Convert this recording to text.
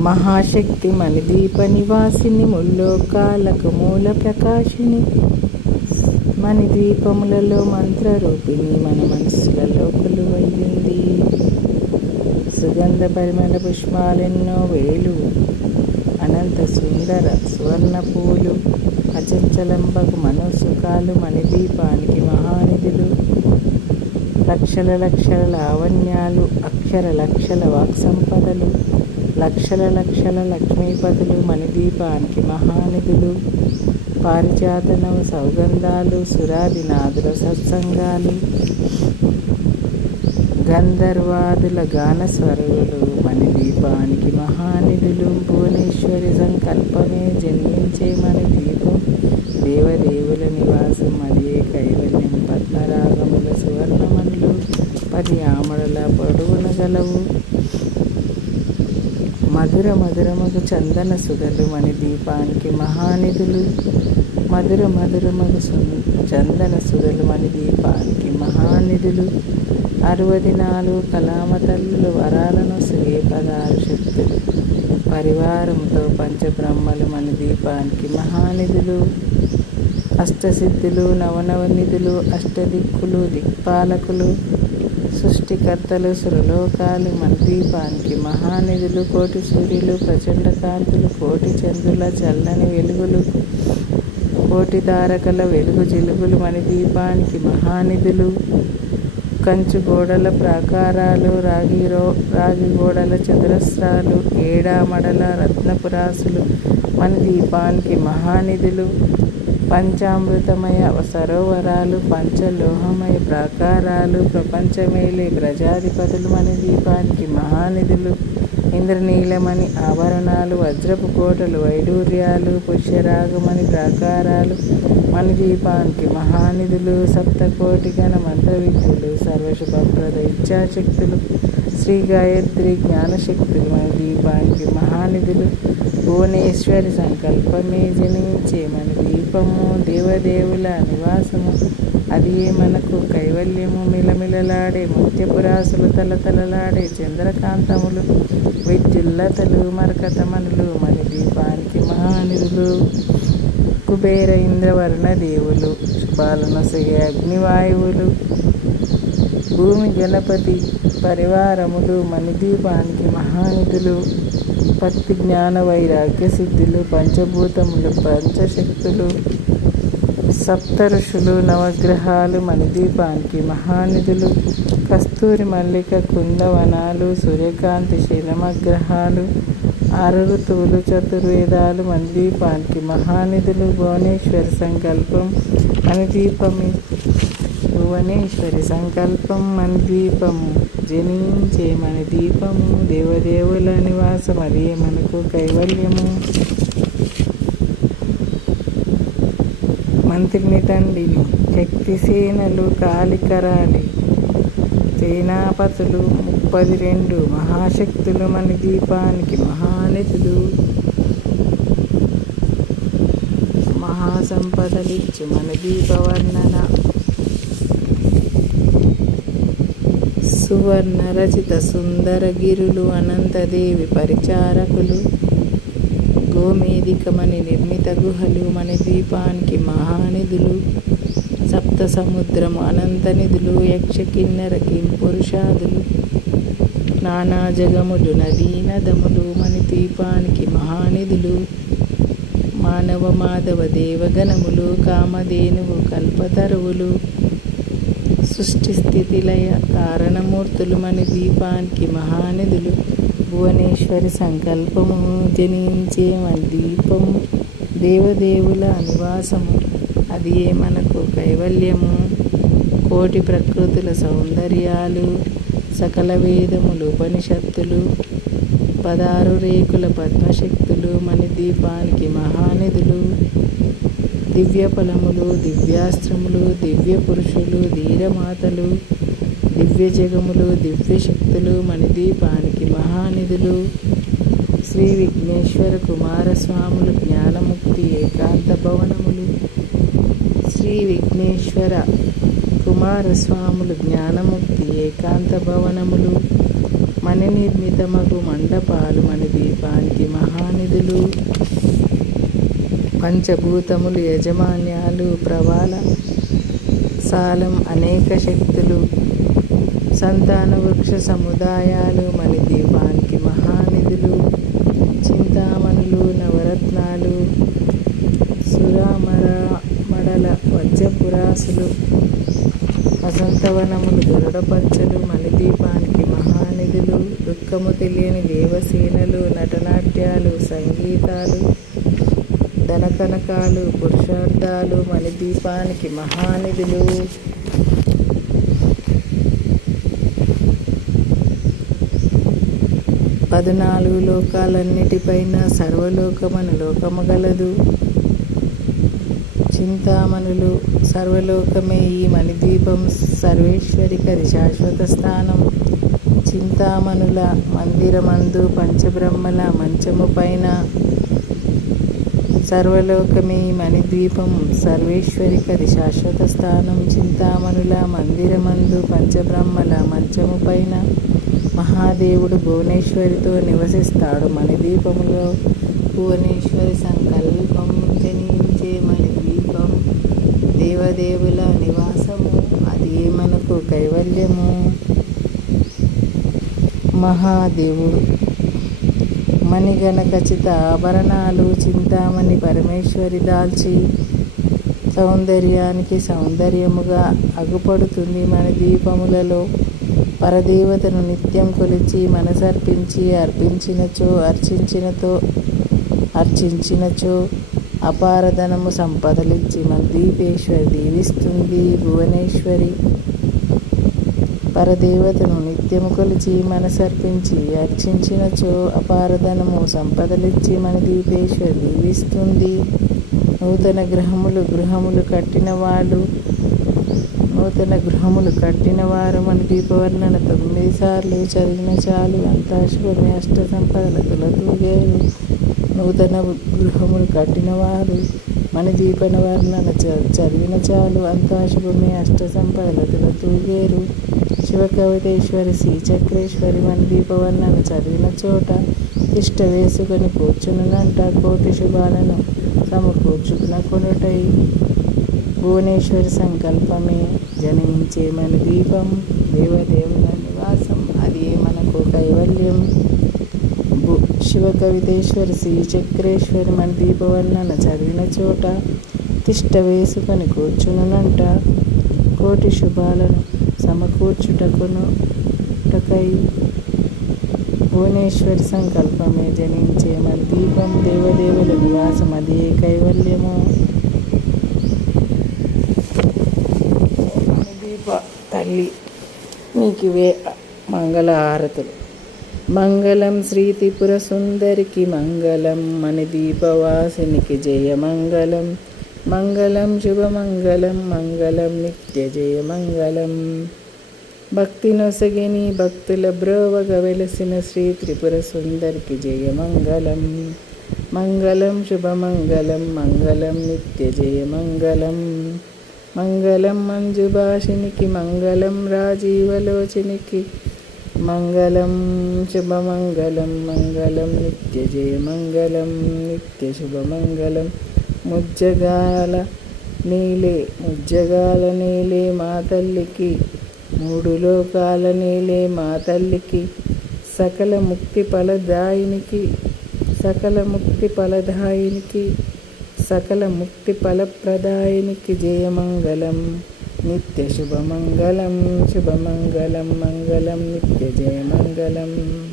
మహాశక్తి మణిదీప నివాసిని ముల్లోకాలకు మూల ప్రకాశిని. మణిదీపములలో మంత్రరూపిణి మన మనస్సులలో కొలువయ్యింది. సుగంధ పరిమళ పుష్పాలెన్నో వేలు అనంత సుందర సువర్ణ పూలు అచంచలంబకు మనోసుఖాలు మణిదీపానికి మహానిధులు. లక్షల లక్షల లావణ్యాలు అక్షర లక్షల వాక్సంపదలు. లక్షల లక్షల లక్ష్మీపతులు మణిదీపానికి మహానిధులు పారిజాతనవ సౌగంధాలు సురాదినాదుల సత్సంగాలు గంధర్వాదుల గానస్వరులు మణిదీపానికి మహానిధులు భువనేశ్వరి సంకల్పమే జన్మించే మణిదీపం దేవదేవుల నివాసం అదే కైవల్యం? పద్మరాగముల సువర్ణమణులు పది ఆమడల పొడవున గలవు మధుర మధురమగు చందన సుధలు మణి దీపానికి మహానిధులు. మధుర మధురమగు చందన సుధలు మణి దీపానికి మహానిధులు. అరవది నాలుగు కళామతల్లు వరాలను శ్రీ పదారు శక్తులు. పరివారంతో పంచబ్రహ్మలు మన దీపానికి మహానిధులు. అష్టసిద్ధులు నవనవనిధులు అష్టదిక్కులు దిక్పాలకులు. సృష్టికర్తలు సురలోకాలు మన దీపానికి మహానిధులు కోటి సూర్యులు ప్రచండ కాంతులు కోటి చంద్రుల చల్లని వెలుగులు కోటి తారకల వెలుగు జిలుగులు మన దీపానికి మహానిధులు కంచు గోడల ప్రాకారాలు రాగి రో రాగి గోడల చతురస్రాలు ఏడామడల రత్నపురాసులు మన దీపానికి మహానిధులు పంచామృతమయ సరోవరాలు పంచలోహమయ ప్రాకారాలు ప్రపంచమేలే ప్రజాధిపతులు మన దీపానికి మహానిధులు ఇంద్రనీలమణి ఆభరణాలు వజ్రపు కోటలు వైడూర్యాలు పుష్యరాగమణి ప్రాకారాలు మన దీపానికి మహానిధులు సప్తకోటి గణ మంత్రవిద్యులు సర్వశుభప్రద ఇచ్ఛాశక్తులు శ్రీ గాయత్రి జ్ఞానశక్తులు మన దీపానికి మహానిధులు. భువనేశ్వరి సంకల్పమే జనించే మన దీపము దేవదేవుల నివాసము. అది మనకు కైవల్యము? మిలమిలలాడే ముత్యపురాసులు తలతలలాడే చంద్రకాంతములు. విద్యుల్లతలు మరకతమనులు మన దీపానికి మహానిధులు. కుబేర ఇంద్రవర్ణ దేవులు శుభాలను సగే అగ్నివాయువులు. భూమి గణపతి పరివారములు మణిదీపానికి మహానిధులు భక్తి జ్ఞాన వైరాగ్య సిద్ధులు పంచభూతములు పంచశక్తులు సప్త ఋషులు నవగ్రహాలు మణిదీపానికి మహానిధులు కస్తూరి మల్లిక కుందవనాలు సూర్యకాంతి శిలమగ్రహాలు ఆరు ఋతువులు చతుర్వేదాలు మణిదీపానికి మహానిధులు భువనేశ్వర సంకల్పం మణిదీపమి భువనేశ్వరి సంకల్పం మన దీపము జనించే మన దీపము దేవదేవుల నివాసం అదే మనకు కైవల్యము. మంత్రిని తండ్రిని శక్తి సేనలు కాలికరాలి. సేనాపతులు ముప్పది రెండు మహాశక్తులు మన దీపానికి మహానిధులు. మహాసంపదలిచ్చు మన దీపవర్ణన. సువర్ణ రచిత సుందర గిరులు అనంతదేవి పరిచారకులు. గోమేదికమని నిర్మిత గుహలు మన ద్వీపానికి మహానిధులు. సప్త సముద్రము అనంత నిధులు యక్షకిన్నెర పురుషాదులు. నానా జగములు నదీ నదములు మన ద్వీపానికి మహానిధులు. మానవ మాధవ దేవగణములు కామధేనువు కల్పతరువులు. సృష్టి స్థితిలయ కారణమూర్తులు మన దీపానికి మహానిధులు. భువనేశ్వరి సంకల్పము జనించే మన దీపము. దేవదేవుల నివాసము. అది ఏ మనకు కైవల్యము? కోటి ప్రకృతుల సౌందర్యాలు సకల వేదములు ఉపనిషత్తులు. పదారు రేకుల పద్మశక్తులు మన దీపానికి మహానిధులు. దివ్య ఫలములు దివ్యాస్త్రములు దివ్య పురుషులు ధీరమాతలు దివ్య జగములు దివ్య శక్తులు మణిదీపానికి మహానిధులు. శ్రీ విఘ్నేశ్వర కుమారస్వాములు జ్ఞానముక్తి ఏకాంత భవనములు. శ్రీ విఘ్నేశ్వర కుమారస్వాములు జ్ఞానముక్తి ఏకాంత భవనములు. మణి నిర్మితమగు మండపాలు మన దీపానికి పంచభూతములు యజమాన్యాలు ప్రవాల సాలం అనేక శక్తులు సంతాన వృక్ష సముదాయాలు మణిదీపానికి మహానిధులు చింతామణులు నవరత్నాలు సురామర మడల వజ్రపురాసులు వసంతవనములు గరుడ మణిదీపానికి మహానిధులు దుఃఖము తెలియని దేవసేనలు నటనాట్యాలు సంగీతాలు ధనకనకాలు పురుషార్థాలు మణిదీపానికి మహానిధులు. పద్నాలుగు లోకాలన్నిటిపైన సర్వలోకమను లోకము గలదు చింతామణులు సర్వలోకమే ఈ మణిదీపం సర్వేశ్వరికది శాశ్వత స్థానం. చింతామణుల మందిరమందు పంచబ్రహ్మల మంచము పైన సర్వలోకమే ఈ మణిద్వీపం సర్వేశ్వరికది శాశ్వత స్థానం చింతామణుల మందిరమందు పంచబ్రహ్మల మంచము పైన మహాదేవుడు భువనేశ్వరితో నివసిస్తాడు మణిద్వీపములో భువనేశ్వరి సంకల్పం జనించే మణిద్వీపం దేవదేవుల నివాసము అది మనకు కైవల్యము? మహాదేవుడు మణిగణ ఖచ్చిత ఆభరణాలు చింతామణి పరమేశ్వరి దాల్చి సౌందర్యానికి సౌందర్యముగా అగుపడుతుంది మన దీపములలో. పరదేవతను నిత్యం కొలిచి మనసర్పించి అర్పించినచో అర్చించినతో అర్చించినచో అపారధనము సంపదలిచ్చి మన దీపేశ్వరి దీవిస్తుంది భువనేశ్వరి. పరదేవతను నిత్యము కొలిచి మనసర్పించి అర్చించినచో అపారధనము సంపదలిచ్చి మన దీపేశ్వరి దీవిస్తుంది. నూతన గ్రహములు గృహములు కట్టిన వాళ్ళు నూతన గృహములు కట్టిన వారు మన దీపవర్ణన తొమ్మిది సార్లు చదివిన చాలు. అంతాశుభమి అష్ట సంపదల తులతూగేరు నూతన గృహములు కట్టినవారు మన దీపన వర్ణన చ- చదివిన చాలు. అంతాశుభమి అష్ట సంపదల తులతూగేరు. శివకవితేశ్వరి శ్రీచక్రేశ్వరి మన దీపవర్ణన చదివిన చోట తిష్ట వేసుకొని కూర్చునునంట కోటి శుభాలను సమకూర్చుకున్న కొనుటై. భువనేశ్వరి సంకల్పమే జనించే మన దీపం దేవదేవుల నివాసం అది మనకు కైవల్యం భు- శివకవితేశ్వరి శ్రీచక్రేశ్వరి మన దీపవర్ణన చదివిన చోట తిష్ట వేసుకొని కూర్చునునంట కోటి శుభాలను సమకూర్చుటకును టకై భువనేశ్వరి సంకల్పమే జనించే మన దీపం దేవదేవుల నివాసం అదే కైవల్యము? దీప తల్లి నీకు వే మంగళ హారతులు మంగళం శ్రీ త్రిపుర సుందరికి మంగళం. మణిదీపవాసినికి జయ మంగళం శుభమంగళం మంగళం నిత్య జయ మంగళం భక్తి నొసగిని భక్తుల బ్రోవగ వెలసిన శ్రీ త్రిపుర సుందరికి జయ మంగళం మంగళం శుభమంగళం మంగళం నిత్య జయ మంగళం మంగళం మంజుభాషినికి మంగళం రాజీవలోచనికి మంగళం శుభమంగళం మంగళం నిత్య జయ మంగళం నిత్య శుభమంగళం. ముజ్జగాల నీలే ముజ్జగాల నీలే మా తల్లికి. మూడు లోకాల నీలే మా తల్లికి. సకల ముక్తి ఫలదాయినికి సకల ముక్తి ఫలదాయినికి సకల ముక్తి ఫలప్రదాయినికి జయమంగళం నిత్య శుభమంగళం శుభమంగళం మంగళం నిత్య జయమంగళం.